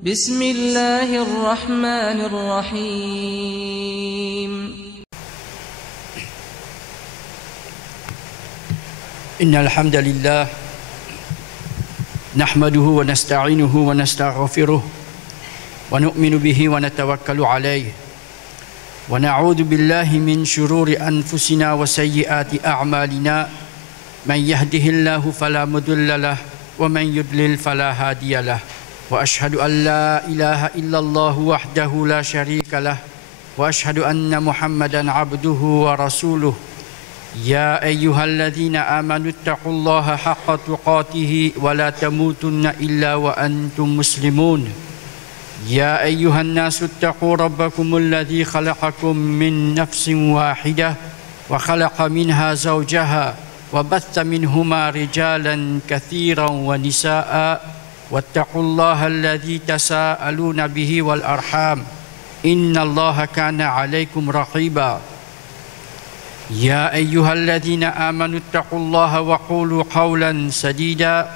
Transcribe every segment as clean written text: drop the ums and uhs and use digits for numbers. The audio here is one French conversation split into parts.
بسم الله الرحمن الرحيم إن الحمد لله نحمده ونستعينه ونستغفره ونؤمن به ونتوكل عليه ونعوذ بالله من شرور أنفسنا وسيئات أعمالنا من يهده الله فلا مضل له ومن يضلل فلا هادي له وأشهد أن لا إله إلا الله وحده لا شريك له وأشهد أن محمدا عبده ورسوله يا أيها الذين آمنوا اتقوا الله حق تقاته ولا تموتن إلا وأنتم مسلمون يا أيها الناس اتقوا ربكم الذي خلقكم من نفس واحدة وخلق منها زوجها وبث منهما رجالا كثيرا ونساء واتقوا الله الذي تساءلون به والأرحام إن الله كان عليكم رقيبا يا أيها الذين آمنوا اتقوا الله وقولوا قولا سديدا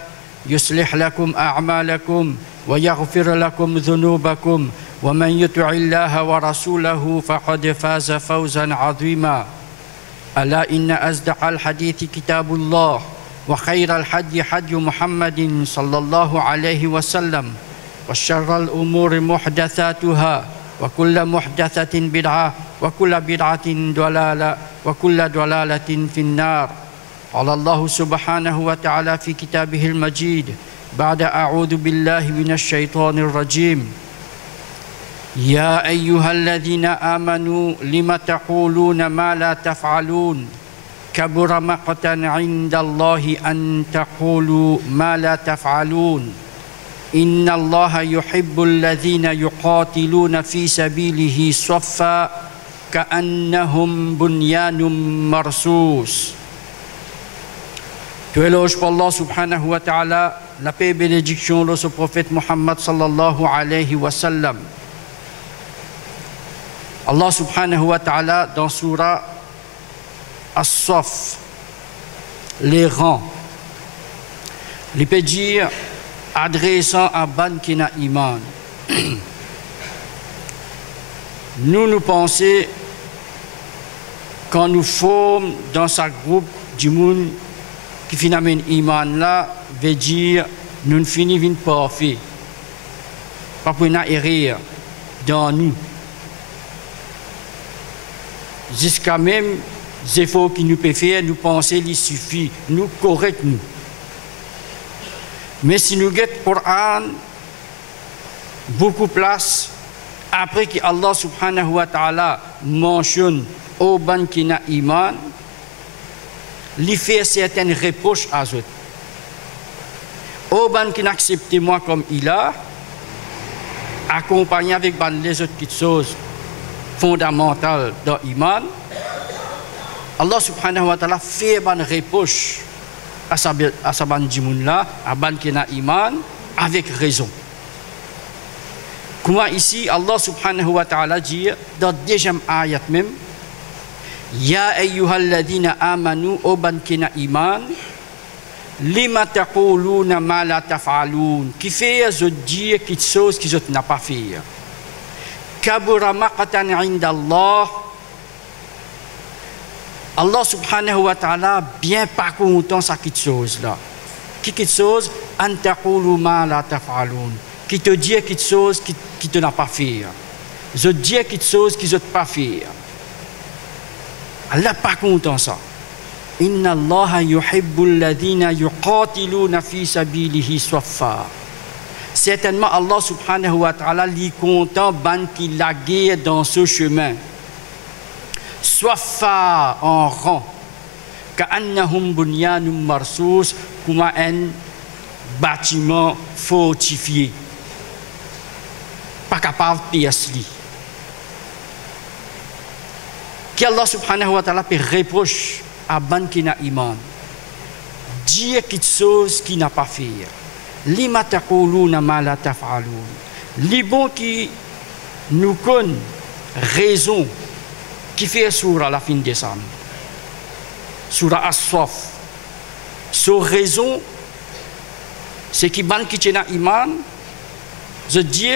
يصلح لكم أعمالكم ويغفر لكم ذنوبكم ومن يطع الله ورسوله فقد فاز فوزا عظيما ألا إن أصدق الحديث كتاب الله وخير الحدي حدي محمد صلى الله عليه وسلم وشر الأمور محدثاتها وكل محدثة بدعة وكل بدعة ضلالة وكل ضلالة في النار قال الله سبحانه وتعالى في كتابه المجيد بعد أعوذ بالله من الشيطان الرجيم يا أيها الذين آمنوا لم تقولون ما لا تفعلون كبر مقتا عند الله أن تقولوا ما لا تفعلون إن الله يحب الذين يقاتلون في سبيله صفا كأنهم بنيان مرصوص. Tu éloges pour Allah subhanahu wa ta'ala, la paix et bénédiction de ce prophète Muhammad sallallahu alayhi wa sallam. Allah subhanahu wa ta'ala dans surah As-Saff, les rangs, il peut dire adressant à Ban Kina Iman. Nous pensons quand nous formons dans ce groupe du monde qui finalement Iman là, veut dire nous ne finissons pas parfait. Pas pour une erreur dans nous. Jusqu'à même les efforts qui nous peuvent faire, nous pensons qu'il suffit, nous correct nous. Mais si nous guettons le Coran, beaucoup de place, après que Allah subhanahu wa ta'ala mentionne au ban qui n'a iman, il fait certaines reproches à eux. Au ban qui n'accepte moi comme il a, accompagné avec les autres petites choses fondamentales dans l'iman, Allah subhanahu wa ta'ala fait une reproche à sa ban jimoun là, à ban qui n'a iman, avec raison. Comment ici Allah subhanahu wa ta'ala dit dans le deuxième ayat même, Ya ayyuhalladhina amanu o ban qui n'a iman, lima taquluna ma la taf'alun, qui fait je dire quelque chose que je n'ai pas fait. Kabura maqatan 'inda Allah. Allah subhanahu wa ta'ala bien pas content ça quelque chose là. Quelque chose an taqulu ma la taf'alun. Qui te dit quelque chose qui te n'a pas fait. Je dis quelque chose qui je pas fait. Allah pas content ça. Inna Allah yuhibbu alladhina yuqatiluna fi sabilihi saffa. Certainement Allah subhanahu wa ta'ala li content ban qui la guerre dans ce chemin. Swafa en rang, ka'annahum bunyanum marsus, comme un bâtiment fortifié, pas capable de pièce li. Qui Allah subhanahu wa ta'ala peut reproche à ban qui n'a iman, dire quelque chose qui n'a pas fait. Lima taquluna ma la taf'alun. Les bons qui nous connaissent raison qui fait surah la fin décembre. Surah As-Saff. Sur raison, c'est qui ban qui tient iman, Je dis,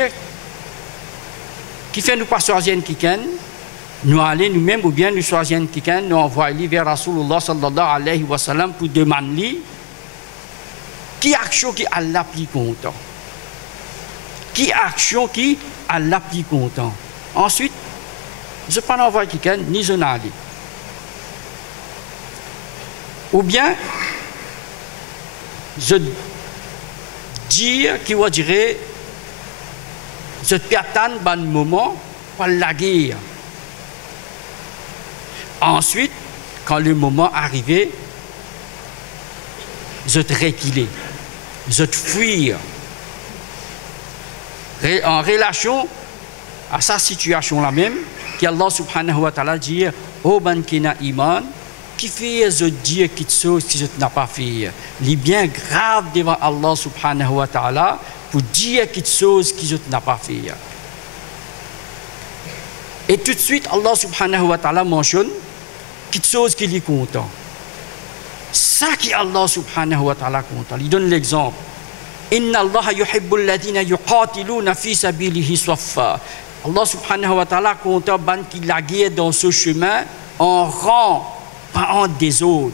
qui fait nous pas choisir quelqu'un, nous aller nous-mêmes ou bien nous choisir quelqu'un, nous envoyer vers Rasulullah sallallahu alayhi wa sallam pour demander qui action qui Allah plus content. Qui action qui Allah plus content. Ensuite, je ne peux pas envoyer quelqu'un, ni je n'allais. Ou bien, je dis, qui va dire, je peux attendre un moment pour la guerre. Ensuite, quand le moment arrivé, je te reculer, je te fuir. En relation à sa situation là même, qu'Allah subhanahu wa ta'ala dit, oh ban kina iman, qui fait je dire quelque chose que je n'ai pas fait. Il est bien grave devant Allah subhanahu wa ta'ala pour dire quelque chose que je n'ai pas fait. Et tout de suite, Allah subhanahu wa ta'ala mentionne quelque chose qui est content. Ça qui Allah subhanahu wa ta'ala content. Il donne l'exemple. Inna Allah yuhibbul ladina yuqatiluna fi sabilihi saffa. Allah subhanahu wa ta'ala content ban qui la guerre dans ce chemin en rang, pas en désordre.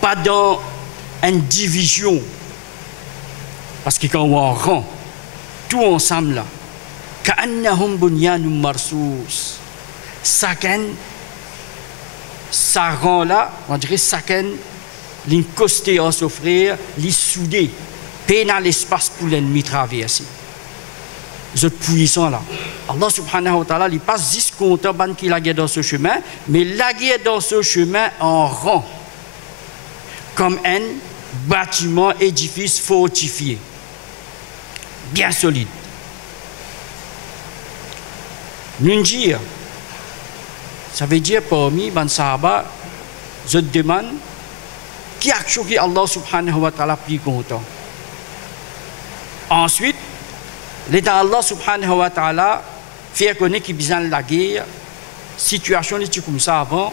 Pas dans une division. Parce que quand on est en rang, tout ensemble là, ka'annahum bunyanun marsus. Chacun, ça rend là, on dirait chacun, l'incosté en s'offrir, les soudé, peine à l'espace pour l'ennemi traverser. Vous êtes puissants là. Allah subhanahu wa ta'ala, il passe juste content qu'il a guerre dans ce chemin, mais la guerre dans ce chemin en rang, comme un bâtiment, édifice fortifié, bien solide. Nunjir, ça veut dire parmi les sahaba, je te demande, qui a choqué Allah subhanahu wa ta'ala plus content? Ensuite, l'État Allah subhanahu wa ta'ala fait connaître qu'il besoin de la guerre, situation est comme ça avant,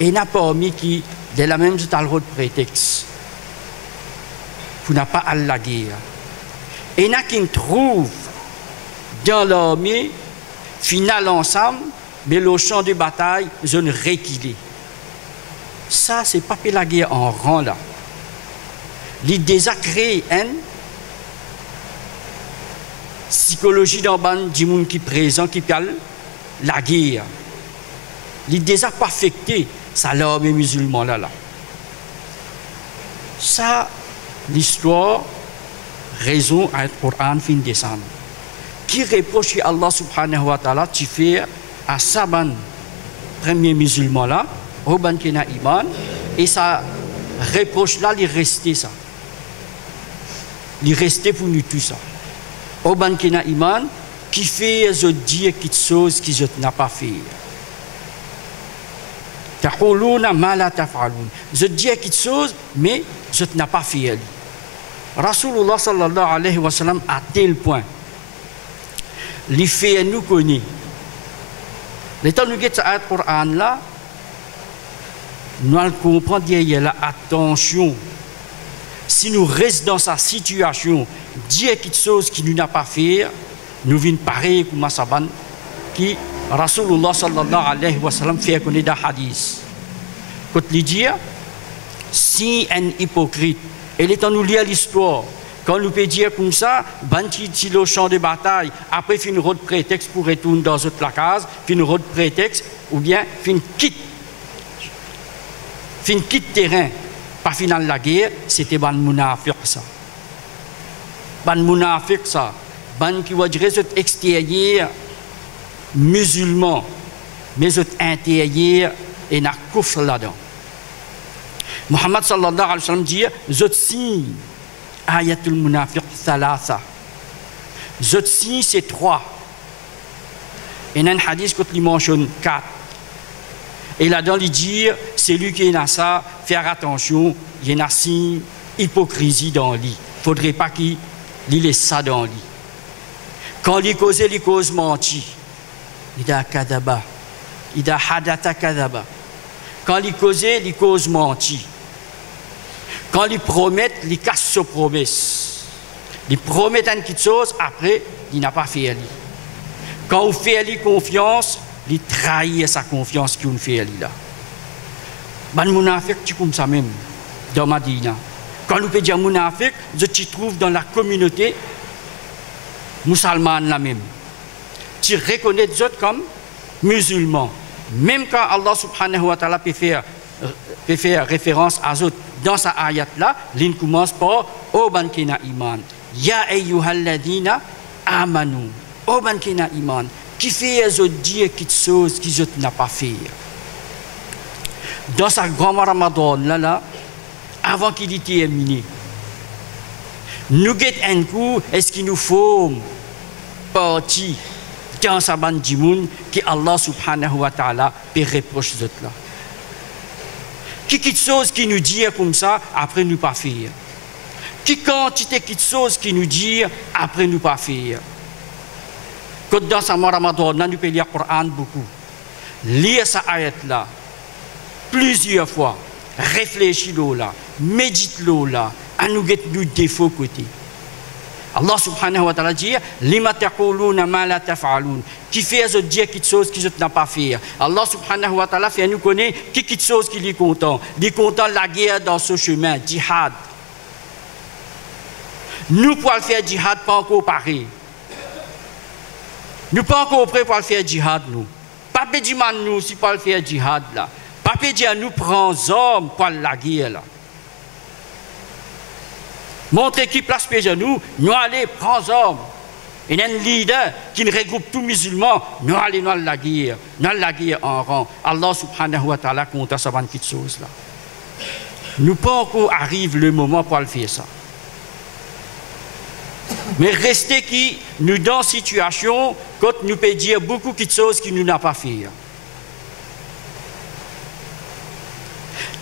et il n'a pas mis qui, de la même chose, le prétexte pour ne pas aller la guerre. Et il y a qui trouve dans l'armée, final ensemble, mais le champ de bataille, je ne reculé. Ça, c'est pas la guerre en rang là. L'idée a créé une psychologie dans le du monde qui présent, qui parle la guerre. L'idée a pas affecté ça l'armée musulmane là. Ça, l'histoire, raison à être Coran fin décembre. Qui reproche à Allah subhanahu wa ta'ala, tu fais à Saban, premier musulman là, au ban kena iman, et ça reproche là, il restait ça. Il restait pour nous tout ça. Au ban kena iman, qui fait je dire quelque chose que je n'ai pas fait. Taquluna ma la taf'alun. Je dis quelque chose, mais je n'ai pas fait. Rasulullah sallallahu alayhi wa sallam à tel point. Les faits nous connaissent. L'état nous guette à cette Coran là, nous allons comprendre derrière là, attention. Si nous restons dans sa situation, dire quelque chose qui nous n'a pas fait, nous venons pareil comme Masaban, qui Rasulullah sallallahu alayhi wa sallam fait connaître dans hadith. Quand il dit, si un hypocrite, et l'état nous lit l'histoire, quand nous peut dire comme ça, banti le champ de bataille, après fin route prétexte pour retourner dans notre case, fin route prétexte, ou bien fin quitte terrain, pas final la guerre, c'était ban munafiq ça. Ban munafiq ça, ban qui va dire cet extérieur musulman, mais cet intérieur et n'a kufr là-dedans. Muhammad sallallahu alayhi wa sallam dit, je signe ayatul munafiq thalatha. Je signe c'est 3. Et dans un hadith quand il mentionne 4. Et là-dedans il dit, c'est lui qui a ça, faire attention, il y a une hypocrisie dans lui. Il ne faudrait pas qu'il laisse ça dans lui. Quand il cause menti. Il a kadaba. Il a hadata kadaba. Quand il cause menti. Quand il promet, il casse ses promesses. Il promet quelque chose, après, il n'a pas fait ali. Quand on fait ali confiance, il trahit sa confiance qu'on fait ali là. Ben munafik, tu comme ça même, dans Madina. Quand nous peut dire munafik, je te trouve dans la communauté musulmane la même. Tu reconnais les autres comme musulmans. Même quand Allah subhanahu wa ta'ala peut faire référence à eux dans sa ayat là, l'in commence par O ban kina iman. Ya ayyuhalladhina amanu. O ban kina iman. Qui fait les autres dire quelque chose qu'ils autres n'ont pas fait. Dans sa grand Ramadan là, avant qu'il ait terminé, nous guettons un coup, est-ce qu'il nous faut partie dans sa bande du monde que Allah subhanahu wa ta'ala peut reprocher les autres là. Qui quelque chose qui nous dit comme ça, après nous pas faire. Qui quantité quelque chose qui nous dit, après nous pas faire. Quand dans sa Ramadan, nous pouvons lire le Coran beaucoup. Lire sa ayat là, plusieurs fois, réfléchir là, médite là, à nous guetter nos défauts côté. Allah subhanahu wa ta'ala dit lima taquluna ma la taf'alun, qui fait de dire quelque chose qui n'a pas fait. Allah subhanahu wa ta'ala fait nous connaître quelque chose qui est content. Il est content la guerre dans ce chemin, jihad. Nous pour faire jihad pas encore pareil. Nous pas encore prêts pour faire jihad nous. Pas dire nous si pas faire jihad là. Pas dire nous prend hommes pour la guerre là. Montrer qui place les nous allons prendre hommes. Il y a un leader qui regroupe tous les musulmans, nous allons dans la guerre en rang. Allah subhanahu wa ta'ala compte ça quelque chose là. Nous pas encore arrive le moment pour le faire ça. Mais restez qui nous dans une situation quand nous peut dire beaucoup de choses qui nous n'a pas fait.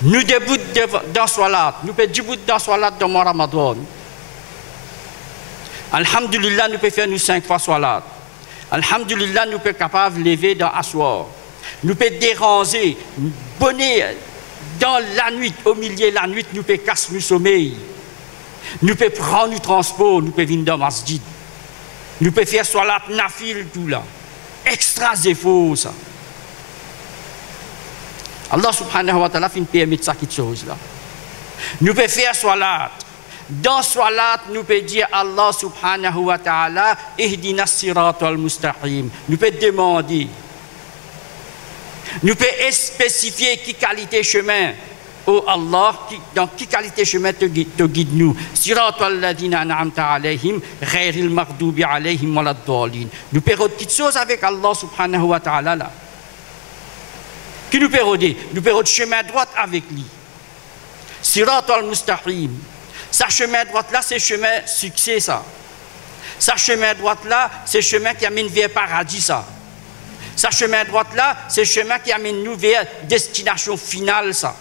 Nous débutons dans Salat, nous pouvons débuter dans Salat dans le Ramadan. Alhamdulillah, nous pouvons faire nous 5 fois Salat. Alhamdulillah, nous pouvons capables de lever dans Aswar. Nous pouvons déranger, bonner dans la nuit, au milieu de la nuit, nous pouvons casser le sommeil. Nous pouvons prendre le transport, nous pouvons venir dans le masjid. Nous pouvons faire Salat, nafil, tout là. Extra effort, ça. Allah subhanahu wa ta'ala fin permet ça quelque chose là. Nous pouvons faire salat. Dans salat, nous pouvons dire Allah subhanahu wa ta'ala ihdina siratal mustaqim. Nous pouvons demander. Nous pouvons spécifier qui qualité chemin. Oh Allah, dans qui qualité chemin te guide nous. Siratal ladina an'amta alayhim ghayril maghdubi alayhim waladdallin. Nous pouvons dire quelque chose avec Allah subhanahu wa ta'ala là. Qui nous pérodait? Nous pérodons chemin droit avec lui. Sirat al-Mustaqim. Sa chemin droit là, c'est chemin succès ça. Sa chemin droit là, c'est chemin qui amène vers paradis ça. Sa chemin droit là, c'est chemin qui amène nous vers destination finale ça.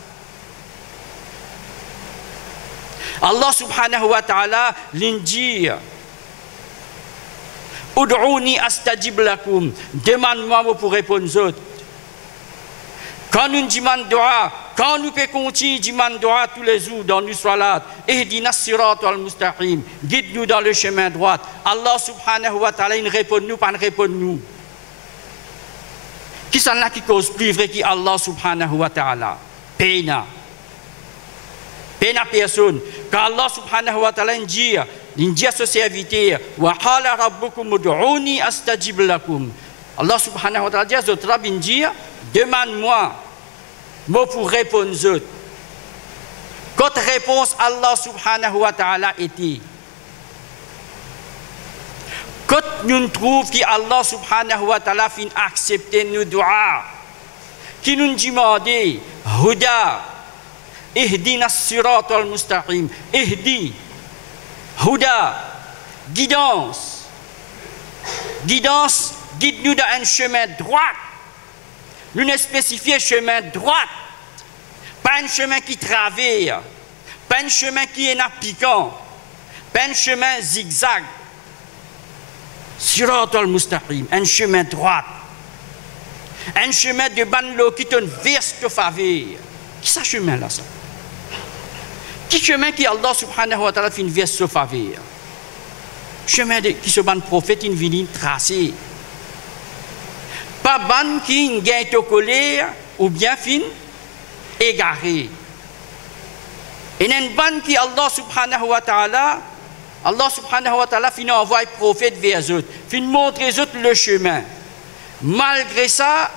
Allah subhanahu wa ta'ala l'indique. Ud'ouni astajib lakum. Demande-moi pour répondre aux autres. Quand nous demandons dua, quand nous pouvons continuer de demander dua tous les jours dans nos salats, ihdina siratal mustaqim, guide-nous dans le chemin droit. Allah subhanahu wa ta'ala, il répond nous, pas répond nous. Qui sont là qui cause plus vrai que Allah subhanahu wa ta'ala? Pena personne. Quand Allah subhanahu wa ta'ala dit à ce serviteur, wa qala rabbukum ud'uni astajib lakum. Allah subhanahu wa ta'ala dit à ce rabbin dit, demande-moi, moi pour répondre aux autres. Quand réponse Allah subhanahu wa ta'ala était, quand nous trouvons que Allah subhanahu wa ta'ala fin accepter nos doigts, qui nous demande Huda, ihdina siratal mustaqim, ihdi, Huda, guidance, guide-nous dans un chemin droit. Nous ne spécifions chemin droit, pas un chemin qui traverse, pas un chemin qui est piquant, pas un chemin zigzag. Siratal mustaqim, un chemin droit, un chemin de banlo qui te verse de faveur. Qui est ce chemin là ça? Qui chemin qui Allah subhanahu wa ta'ala fait une verse de faveur? chemin qui se ban prophète une ville tracée. Pas ban qui gagne au colère ou bien fin égaré. Et une ban qui Allah subhanahu wa ta'ala fin envoie prophète vers eux, fin montrer eux le chemin. Malgré ça,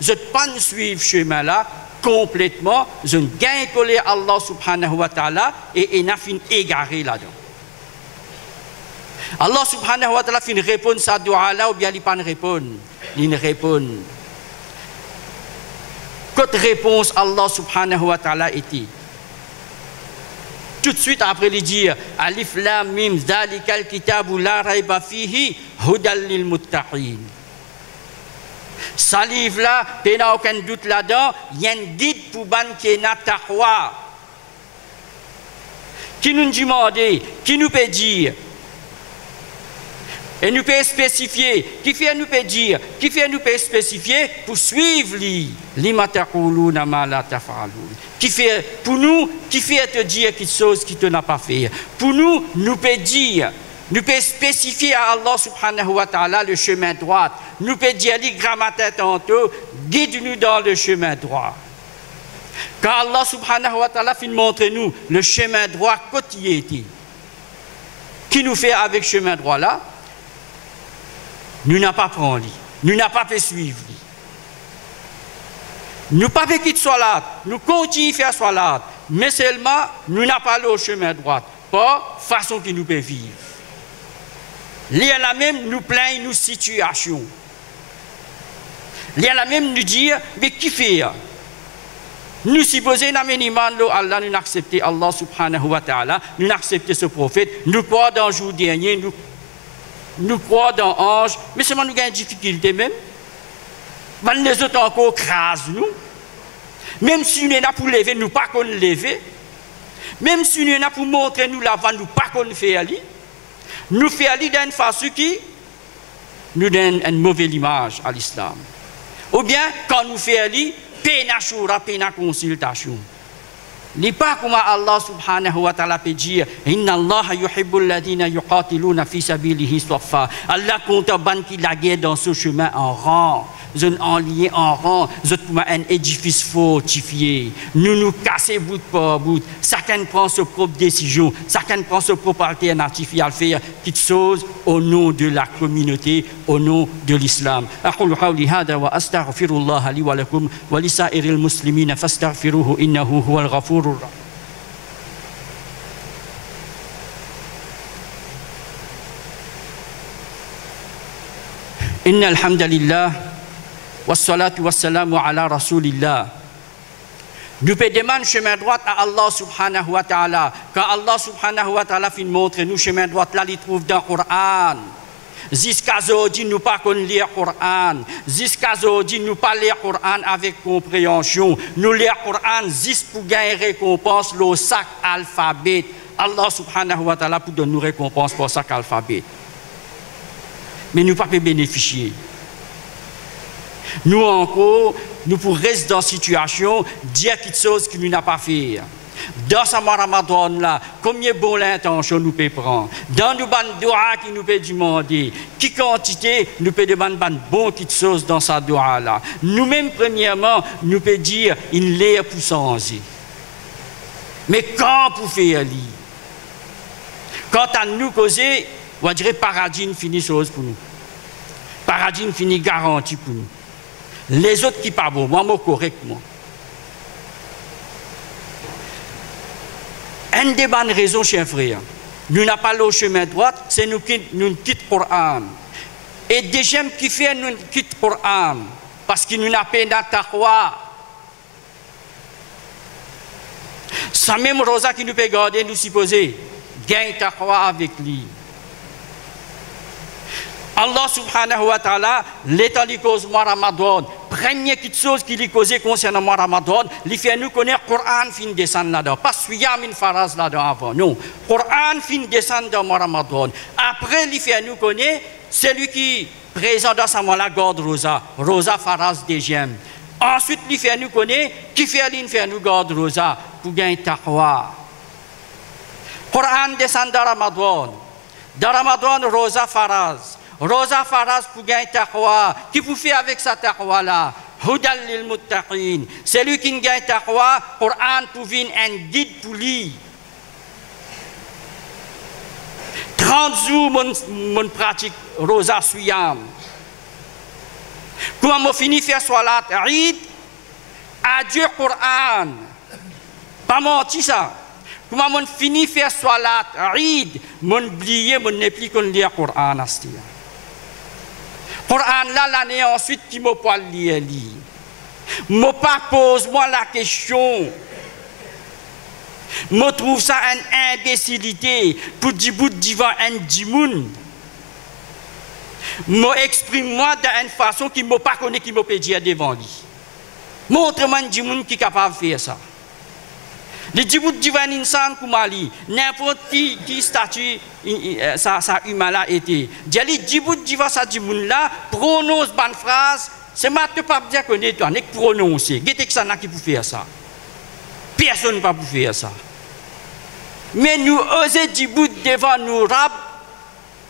je ne pas suivre ce chemin-là complètement, je ne gagne coller Allah subhanahu wa ta'ala et n'a fin égaré là-dedans. Allah subhanahu wa ta'ala fin répondre sa dua là ou bien il pas répondre. Il répond. Quelle réponse Allah subhanahu wa ta'ala était? Tout de suite après lui dire Alif Lam Mim Zalikal Kitabu la rayba fihi hudal lil muttaqin. Ce livre-là, il n'y a aucun doute là-dedans, il y a un guide pour ban qui n'a taqwa. Qui nous demande, qui nous peut dire, et nous peut spécifier, qui fait nous peut dire, qui fait nous peut spécifier pour suivre lima taquluna ma la taf'alun. Qui fait pour nous, qui fait te dire quelque chose qui te n'a pas fait. Pour nous, nous peut dire, nous peut spécifier à Allah subhanahu wa ta'ala le chemin droit. Nous peut dire les grammaires tantôt, guide-nous dans le chemin droit. Quand Allah subhanahu wa ta'ala fin montre nous le chemin droit quotidien, qui nous fait avec ce chemin droit là, nous n'avons pas pris, nous n'avons pas fait suivre. Nous n'avons pas fait quitter salat, nous continuons à faire salat, mais seulement nous n'avons pas le chemin droit, pas façon qui nous peut vivre. Il y a la même nous plaignons nos situations. Il y a la même nous dire, mais qui fait? Nous supposons que Allah nous accepté Allah subhanahu wa ta'ala, nous accepté ce prophète, nous croyons dans le jour dernier, nous croyons dans l'ange, mais seulement nous avons une difficulté même. Les autres encore crasent nous. Même si nous sommes là pour lever, nous ne pas qu'on lever. Même si nous sommes là pour montrer nous l'avant, nous ne pas qu'on fait aller. Nous faisons aller d'une façon qui nous donne une mauvaise image à l'islam. Ou bien, quand nous faisons aller, peine shura, peine consultation. n'est pas comme Allah subhanahu wa ta'ala peut dire Inna Allah yuhibbul ladina yuqatiluna fi sabilihi saffa. Allah compte ban qui la guerre dans ce chemin en rang. En lien en rang, un édifice fortifié. Nous casser bout par bout. Chacun prend sa propre décision, chacun prend sa propre alternative à faire quelque chose au nom de la communauté, au nom de l'islam. أقول قولي هذا وأستغفر الله لي ولكم ولسائر المسلمين فاستغفروه إنه هو الغفور الرحيم. إن الحمد لله wassalatu wassalamu ala rasulillah. Nous peut demander chemin droit à Allah subhanahu wa ta'ala. Quand Allah subhanahu wa ta'ala fin montre nous chemin droit là, il trouve dans le Coran. Jusqu'à aujourd'hui, nous pas qu'on lire le Coran. Jusqu'à aujourd'hui, nous pas lire le Coran avec compréhension. Nous lire le Coran juste pour gagner récompense le sac alphabet. Allah subhanahu wa ta'ala pour donner nous récompense pour sac alphabet. Mais nous pas bénéficier. Nous encore, nous pourrons rester dans cette situation, dire quelque chose que nous n'avons pas fait. Dans ce mois Ramadan là, combien de bonnes intentions nous pouvons prendre? Dans nos bonnes doigts qui nous peut demander, qui quantité nous peut demander bonnes petites choses dans sa doigt là. Nous-mêmes, premièrement, nous pouvons dire une l'air pour changer. Mais quand pour faire lire? Quant à nous causer, on va dire paradis finit chose pour nous. Paradis finit garantie pour nous. Les autres qui pas bon, moi correctement. Une des bonnes raisons, chers frères, nous n'avons pas le chemin droit, c'est nous quittons le Coran. Et deuxième qui fait nous quittons le Coran, parce que nous n'avons pas de taqwa. Ça même Rosa qui nous peut garder, nous supposer, gagne taqwa avec lui. Allah subhanahu wa ta'ala, l'état du cause mois Ramadan, première chose qui lui causait concernant mois Ramadan, il fait nous connaître le Coran fin descendre là-dedans. Pas Suyam une phrase là-dedans avant, non. Coran fin descendre dans mois Ramadan. Après, il fait nous connaître celui qui présente dans ce mois-là, garde Rosa. Rosa phrase deuxième. Ensuite, il fait nous connaître qui fait nous garde Rosa pour gagner taqwa. Coran descend dans Ramadan. Dans Ramadan, Rosa Faraz. Rosa Faraz pour gagner taqwa. Qui vous fait avec sa taqwa là? Hudal lil muttaqin. C'est lui qui gagne taqwa, Coran pour venir un guide pour lui. 30 jours, mon pratique Rosa Suyam. Quand je finis de faire Salat Eid, adieu Coran. Pas menti ça. Quand je finis de faire Salat Eid, je oublié, je n'ai plus qu'on lire Coran. Coran là, l'année ensuite, qui m'a pas lire. Je pas pose-moi la question. Je trouve ça une imbécilité pour dire devant un dimoun. Je exprime-moi d'une façon qui ne m'a pas connu, qui m'a pas dire devant lui. Montre-moi un dimoun qui est capable de faire ça. Le dimoun devant un insan comme Ali, n'importe qui statut ça humain là était. Le dimoun devant ça dimoun là, prononce bonne phrase, c'est ma te pas dire qu'on est toi, n'est que prononcer. Qu'est-ce que ça n'a qui peut faire ça? Personne ne va pouvoir faire ça. Mais nous osons dire devant nous rap,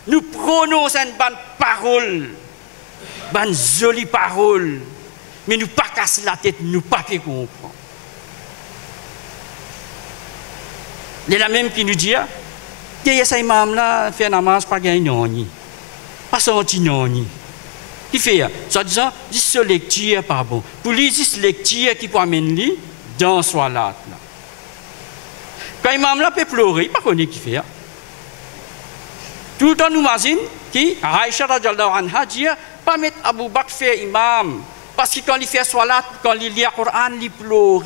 nous prononçons une bonne parole, une jolie parole, mais nous pas casser la tête, nous pas fait comprendre. C'est la même qui nous dit, il y a ces imams là, fait namaz pas gagner non, pas senti non. Qui fait ça disant, ce lecture pas bon. Pour lui, c'est lecture qui peut amener dans soit là. Quand l'imam là peut pleurer, il ne connaît pas qui fait. Tout le temps, nous imaginons qui, Aïcha radhiyallahu anha dit, pas mettre Abu Bakr faire imam. Parce que quand il fait salat, quand il lit le Coran, il pleure.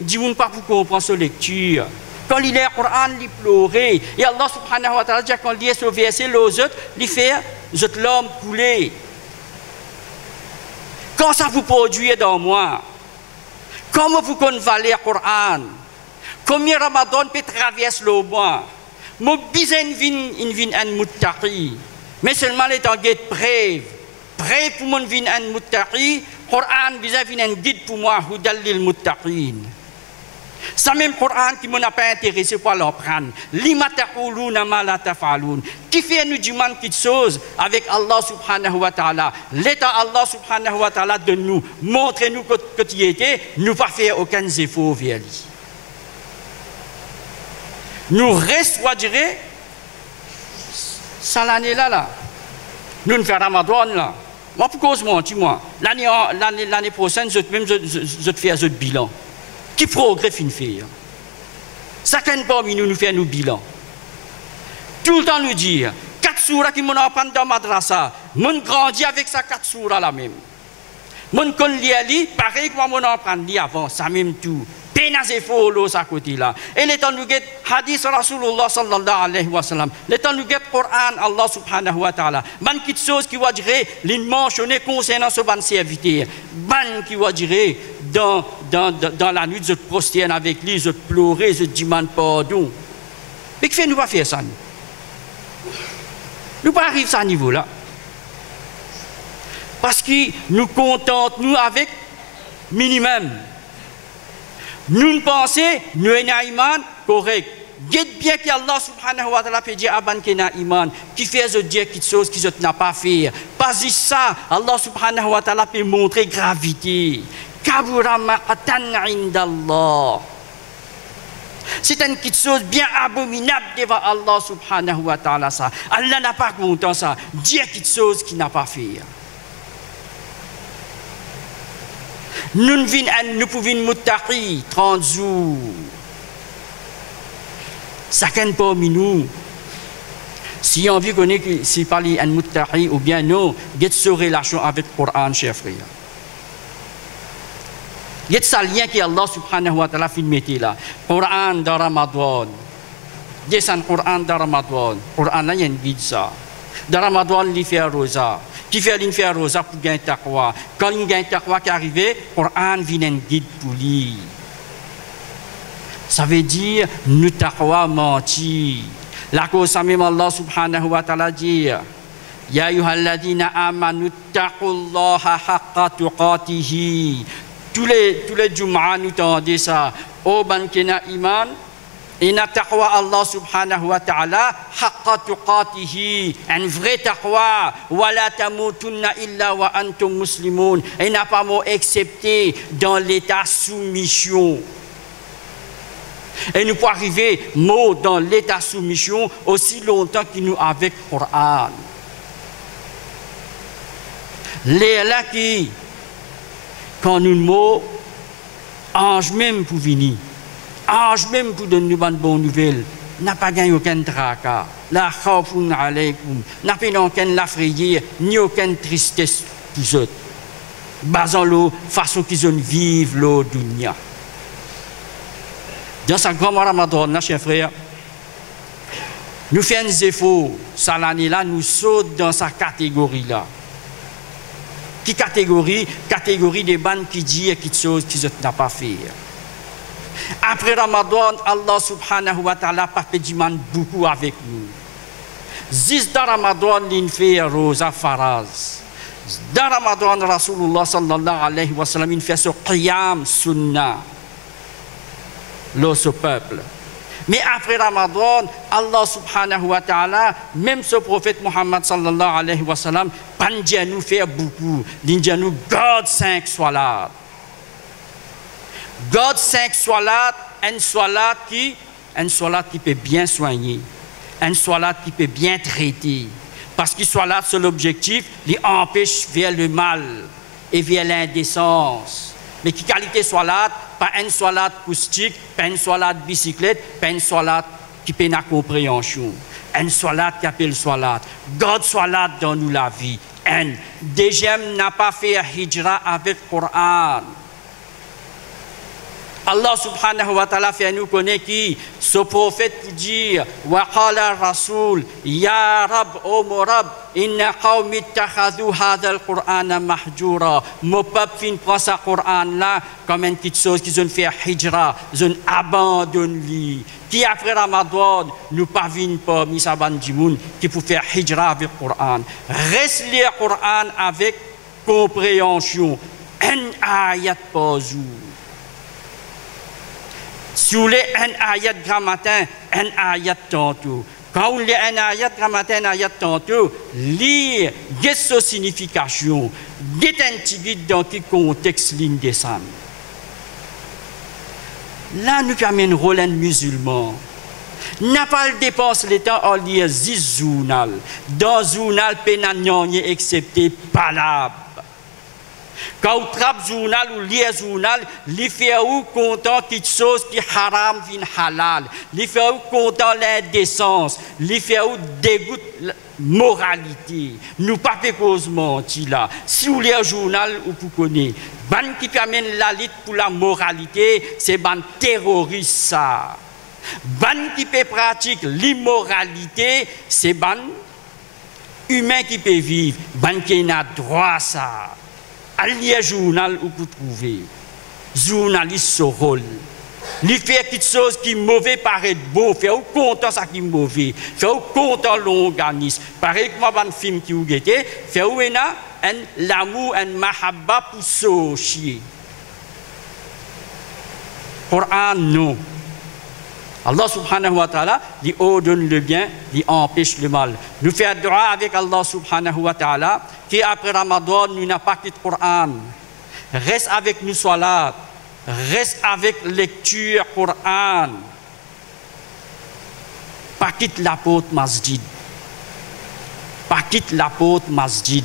Il dit, on ne peut pas comprendre sa lecture. Quand il lit le Coran, il pleure. Et Allah subhanahu wa ta'ala dit, quand il lit ce verset, les autres, il fait, l'homme couler. Quand ça vous produit dans moi, comment vous convalez le Coran? Combien Ramadan peut traverser le mois? Mon besoin une vie un muttaqi. Mais seulement les temps d'être prêt pour mon vie un muttaqi. Coran vis-à-vis un guide pour moi, hudal lil muttaqin. Ça même Coran qui m'a pas intéressé pour l'apprendre. Lima taquluna ma la taf'alun. Qui fait nous demande quelque chose avec Allah subhanahu wa ta'ala. L'état Allah subhanahu wa ta'ala de nous, montrez-nous que tu y étais, nous pas faire aucun effort vers lui. Nous restons, je dirais, ça l'année là. Nous ne faisons Ramadan là. Moi, pour cause moi, l'année prochaine, je fais un bilan. Qui progrès fin faire? Chacun parmi nous fait nos bilans. Tout le temps nous dire, 4 sourates qui m'ont appris dans madrasa, m'ont grandi avec ça 4 sourates là même. M'ont connu li, pareil que m'ont appris avant, ça même tout. Pénazé follow ça côté là. Et les temps nous get hadith Rasulullah sallallahu alayhi wa sallam. Les temps nous get Coran Allah subhanahu wa ta'ala. Ban quelque chose qui va dire les mentionner concernant ce ban serviteur. Ban qui va dire dans la nuit je prosterne avec lui, je pleurer, je demande pardon. Mais qui fait nous pas faire ça? Nous pas arriver à ce niveau là. Parce que nous contentons nous avec minimum. Nous pensons, nous avons un iman correct. Dites bien qu'Allah subhanahu wa ta'ala peut dire Aban qui n'a iman, qui fait ce dire quelque chose qu'il n'a pas fait. Pas ça, Allah subhanahu wa ta'ala peut montrer gravité. Kabura maqatan indallah. C'est une petite chose bien abominable devant Allah subhanahu wa ta'ala. Allah n'a pas content ça. Dire quelque chose qu'il n'a pas fait. Nous pouvons muttaqi 30 jours. Chacun parmi nous, si on veut connaître que c'est pas un muttaqi ou bien non, il y a cette relation avec le Coran, chers frères. Il y a ce lien que Allah subhanahu wa ta'ala fait mettre là. Coran dans Ramadan. Descend Coran dans Ramadan. Coran là, il y a une guide ça. Dans Ramadan, il fait rosa. Qui fait l'inférieur rosa pour gagner taqwa. Quand il gagne taqwa qui arrive, le Coran vient un guide pour lui. Ça veut dire, nous taqwa menti. La cause, ça même Allah subhanahu wa ta'ala dit, Ya ayyuhalladhina amanu taqullaha haqqa tuqatihi. Tous les Jum'as nous tendent ça. Oh, ban kena iman, Inna taqwa Allah subhanahu wa ta'ala haqqa tuqatihi, un vrai taqwa, wa la tamutunna illa wa antum muslimun, et n'a pas mot excepté dans l'état soumission. Et nous pouvons arriver mot dans l'état soumission aussi longtemps que nous avec le Coran. Les là qui, quand nous mots, ange même pour venir. Ange même pour donner une bonne nouvelle, n'a pas gagné aucun tracas, la khawfun alaykum, n'a pas aucune la frayeur, ni aucune tristesse pour eux autres. Basant l'eau, façon qu'ils ont vivre l'eau dunya. Dans sa grand Ramadan, chers frères, nous faisons des efforts, ça l'année-là, nous sautons dans sa catégorie-là. Qui catégorie? Catégorie des bandes qui disent et qui choses qu'ils n'ont pas fait. Après Ramadan, Allah subhanahu wa ta'ala parle beaucoup avec nous. Zizda Ramadan, l'in fait rosa faraz. Dans Ramadan, Rasulullah sallallahu alayhi wa sallam, il fait ce qiyam sunnah. Ce peuple. Mais après Ramadan, Allah subhanahu wa ta'ala, même ce prophète Muhammad sallallahu alayhi wa sallam, pas nous faire beaucoup. Il nous garde 5 salats. God 5 salats, une salat qui peut bien soigner, une salat qui peut bien traiter. Parce que salat, c'est l'objectif, il empêche vers le mal et vers l'indécence. Mais qui qualité salat, pas une salat acoustique, pas une salat bicyclette, pas une salat qui peut la compréhension. Une salat qui appelle salat. God salat dans nous la vie. Deuxième, n'a pas fait hijra avec le Coran. Allah subhanahu wa ta'ala fait nous connaître qui ce prophète qui dit wa qala rasul ya rab o mon rab inna qawmi ittakhadhu hadha al-qur'ana mahjura, mon peuple fin prend ce Coran là comme une petite chose qu'ils ont fait hijra, ils ont abandonné, qui après Ramadan nous pas viennent pas misaban dimoun qui pour faire hijra avec le Coran. Reste lire le Coran avec compréhension, un ayat par jour. Si vous voulez un ayat grand matin, un ayat tantôt. Quand vous voulez un ayat grand matin, un ayat tantôt, lire, quelle sa signification, détentivité dans quel contexte ligne descend. Là, nous permet un rôle musulman. N'a pas le dépense le temps à lire 10 journal. Dans journal, pénagnon, excepté palabre. Quand vous trappez journal ou lisez journal, il fait ou content quelque chose qui haram vin halal, il fait ou content l'indécence, il fait ou dégoûte la moralité. Nous pas fait cause mentir là. Si vous lisez journal ou vous connaissez, ban qui permet la lutte pour la moralité, c'est ban terroriste ça. Ban qui peut pratiquer l'immoralité, c'est ban humain qui peut vivre, ban qui n'a droit ça. Allié journal où vous trouvez, journaliste ce rôle. Il fait quelque chose qui est mauvais paraît beau, fait ou content ça qui est mauvais, fait ou content l'organisme. Pareil que moi dans film qui vous guettez, fait ou l'amour, un mahabba pour s'ochier. Coran non. Allah subhanahu wa ta'ala, il ordonne le bien, il empêche le mal. Nous faisons droit avec Allah subhanahu wa ta'ala, qui après Ramadan, nous n'avons pas quitté le Coran. Reste avec nous salat, reste avec lecture Coran. Pas quitte la porte masjid. Pas quitte la porte masjid.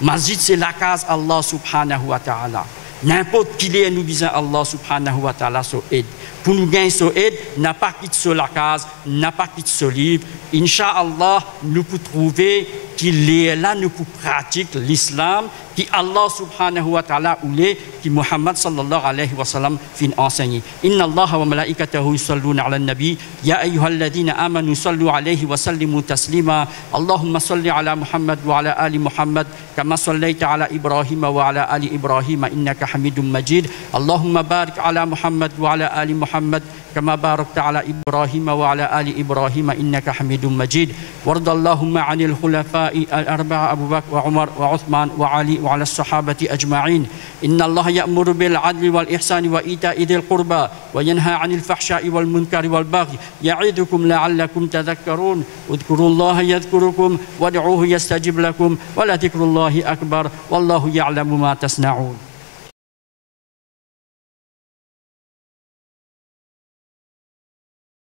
Masjid, c'est la case Allah subhanahu wa ta'ala. N'importe qui est, nous disons Allah subhanahu wa ta'ala so aide. Pour nous gagner so aide, n'a pas quitté sur la case, n'a pas quitté ce livre. Inch'Allah, nous pouvons trouver qu'il est là, nous pouvons pratiquer l'islam, qui Allah subhanahu wa ta'ala oulé, qui Muhammad sallallahu alayhi wa sallam fin enseigné. Inna Allah wa malaikatahu yusalluna ala nabi, ya ayyuhalladhina amanu sallu alayhi wa sallimu taslima. Allahumma salli ala Muhammad wa ala ali Muhammad, kama sallaita ala Ibrahim wa ala ali Ibrahim, innaka hamidum majid. Allahumma barik ala Muhammad wa ala ali Muhammad, كما باركت على إبراهيم وعلى آل إبراهيم إنك حميد مجيد. وارض اللهم عن الخلفاء الخلفاء الأربعة أبو بكر وعمر وعثمان وعلي وعلى الصحابة أجمعين. إن الله يأمر بالعدل والإحسان وإيتاء ذي القربى وينهى عن الفحشاء والمنكر والبغي يعظكم لعلكم تذكرون. اذكروا الله يذكركم وادعوه يستجب لكم ولذكر الله أكبر والله يعلم ما تصنعون.